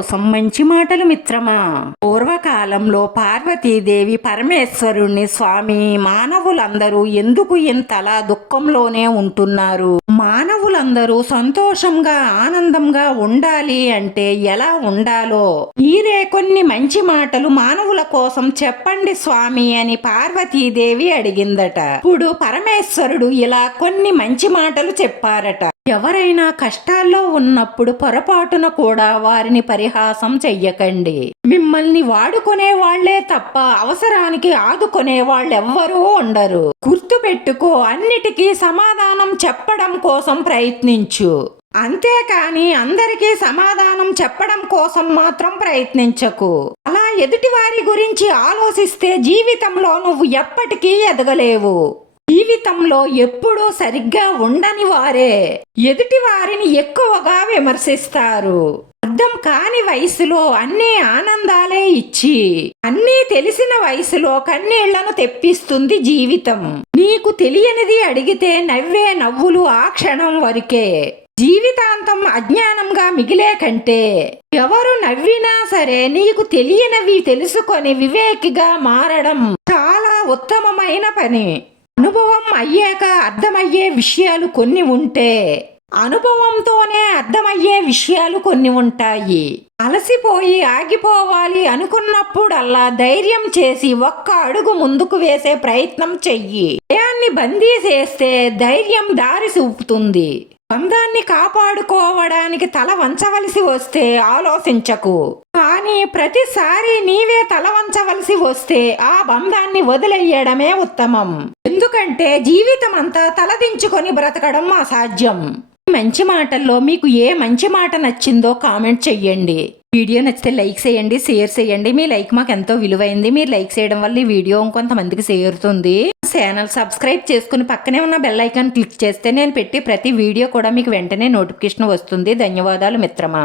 కోసం మంచి మాటలు మిత్రమా? పూర్వకాలంలో పార్వతీదేవి పరమేశ్వరుణ్ణి స్వామి మానవులందరూ ఎందుకు ఇంతలా దుఃఖంలోనే ఉంటున్నారు? మానవులందరూ సంతోషంగా ఆనందంగా ఉండాలి అంటే ఎలా ఉండాలో? మీరే కొన్ని మంచి మాటలు మానవుల కోసం చెప్పండి స్వామి అని పార్వతీదేవి అడిగిందట. ఇప్పుడు పరమేశ్వరుడు ఇలా కొన్ని మంచి మాటలు చెప్పారట. ఎవరైనా కష్టాల్లో ఉన్నప్పుడు పొరపాటున కూడా వారిని పరిహాసం చెయ్యకండి. మిమ్మల్ని వాడుకునే వాళ్ళే తప్ప అవసరానికి ఆదుకునే వాళ్ళెవ్వరూ ఉండరు. గుర్తుపెట్టుకో అన్నిటికీ సమాధానం చెప్పడం కోసం ప్రయత్నించు. అంతేకాని అందరికీ సమాధానం చెప్పడం కోసం మాత్రం ప్రయత్నించకు. అలా ఎదుటివారి గురించి ఆలోచిస్తే జీవితంలో నువ్వు ఎప్పటికీ ఎదగలేవు. జీవితంలో ఎప్పుడూ సరిగ్గా ఉండని వారే. ఎదుటి వారిని ఎక్కువగా విమర్శిస్తారు. అర్థం కాని వయసులో అన్నీ ఆనందాలే ఇచ్చి అన్నీ తెలిసిన వయసులో కన్నీళ్ళను తెప్పిస్తుంది జీవితం. నీకు తెలియనిది అడిగితే నవ్వే నవ్వులు ఆ క్షణం వరకే. జీవితాంతం అజ్ఞానంగా మిగిలే కంటే ఎవరు నవ్వినా సరే నీకు తెలియనివి తెలుసుకొని వివేకిగా మారడం చాలా ఉత్తమమైన పని. అనుభవం అయ్యాక అర్థమయ్యే విషయాలు కొన్ని ఉంటే అనుభవంతోనే అర్థమయ్యే విషయాలు కొన్ని ఉంటాయి. అలసిపోయి ఆగిపోవాలి అనుకున్నప్పుడల్లా ధైర్యం చేసి ఒక్క అడుగు ముందుకు వేసే ప్రయత్నం చెయ్యి. భయాన్ని బందీ చేస్తే ధైర్యం దారి చూపుతుంది. బంధాన్ని కాపాడుకోవడానికి తల వంచవలసి వస్తే ఆలోచించకు. కానీ ప్రతిసారి నీవే తల వంచవలసి వస్తే ఆ బంధాన్ని వదిలేయడమే ఉత్తమం. ఎందుకంటే జీవితం అంతా తలదించుకొని బ్రతకడం అసాధ్యం. మంచి మాటల్లో మీకు ఏ మంచి మాట నచ్చిందో కామెంట్ చెయ్యండి. వీడియో నచ్చితే లైక్ చేయండి షేర్ చేయండి. మీ లైక్ మాకు ఎంతో విలువైంది. మీరు లైక్ చేయడం వల్ల ఈ వీడియో ఇంకొంతమందికి చేరుతుంది. ఛానల్ సబ్స్క్రైబ్ చేసుకుని పక్కనే ఉన్న బెల్ ఐకాన్ క్లిక్ చేస్తే నేను పెట్టి ప్రతి వీడియో కూడా మీకు వెంటనే నోటిఫికేషన్ వస్తుంది. ధన్యవాదాలు మిత్రమా.